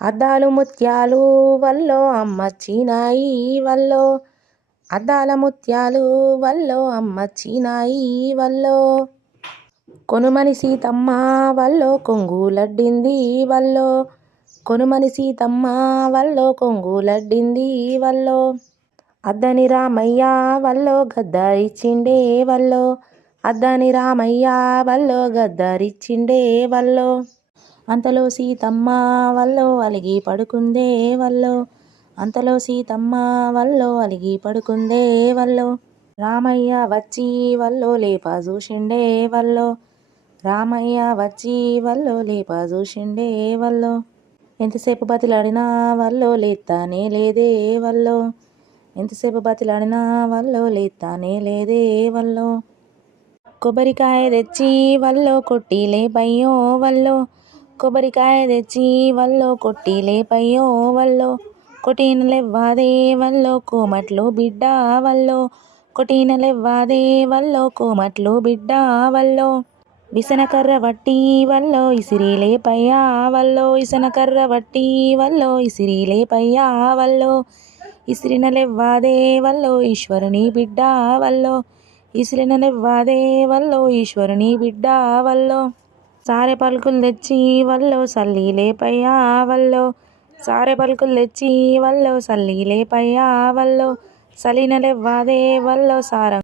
అద్దాలు ముత్యాలు వల్లో అమ్మచ్చినాయి వల్లో, అద్దాల ముత్యాలు వల్లో అమ్మచ్చినాయి వల్లో. కొనుమని సీతమ్మ వల్లో కొంగులడ్డింది వల్లో, కొనుమని సీతమ్మ వల్లో కొంగులడ్డింది వల్లో. అద్దని రామయ్య వల్లో గద్దరిచ్చిండే వల్లో, అద్దని రామయ్య వల్లో గద్దరిచ్చిండే వల్లో. అంతలో సీతమ్మ వల్లో అలిగి పడుకుందే వల్లో, అంతలో సీతమ్మ వల్లో అలిగి పడుకుందే వల్లో. రామయ్య వచ్చి వల్లో లేప చూసిండే వల్లో, రామయ్య వచ్చి వల్లో లేప చూసిండే వల్లో. ఎంతసేపు బతిలాడినా వల్లో లేస్తానే లేదే వల్లో, ఎంతసేపు బతిలాడినా వల్లో లేస్తానే లేదే వల్లో. కొబ్బరికాయ తెచ్చి వల్లో కొట్టి లేపయ్యో వల్లో, కొబ్బరికాయ తెచ్చి వల్లో కొట్టి లేపయ్యో వల్లో. కొట్టిన లెవ్వాదే వల్లో కోమట్లు బిడ్డ వల్లో, కొట్టిన లెవ్వాదే వల్లో కోమట్లు బిడ్డ వల్లో. విసనకర్ర వట్టి వల్లో ఇసిరి లేపయ్యా వల్లో, విసనకర్ర వట్టి వల్లో ఇసిరి లేపయ్యా వల్లో. ఇసిరిన లెవ్వాదే వల్లో ఈశ్వరుని బిడ్డ వల్లో, ఇసిరిన లెవ్వాదే వల్లో ఈశ్వరుని బిడ్డ వల్లో. సారె పలుకులు తెచ్చి వల్లో సల్లి లేపయ్యా వల్లో, సారె పలుకులు తెచ్చి వల్లో సల్లి లేపయ్యా వల్లో. సలిన లెవ్వాదే వల్లో సారం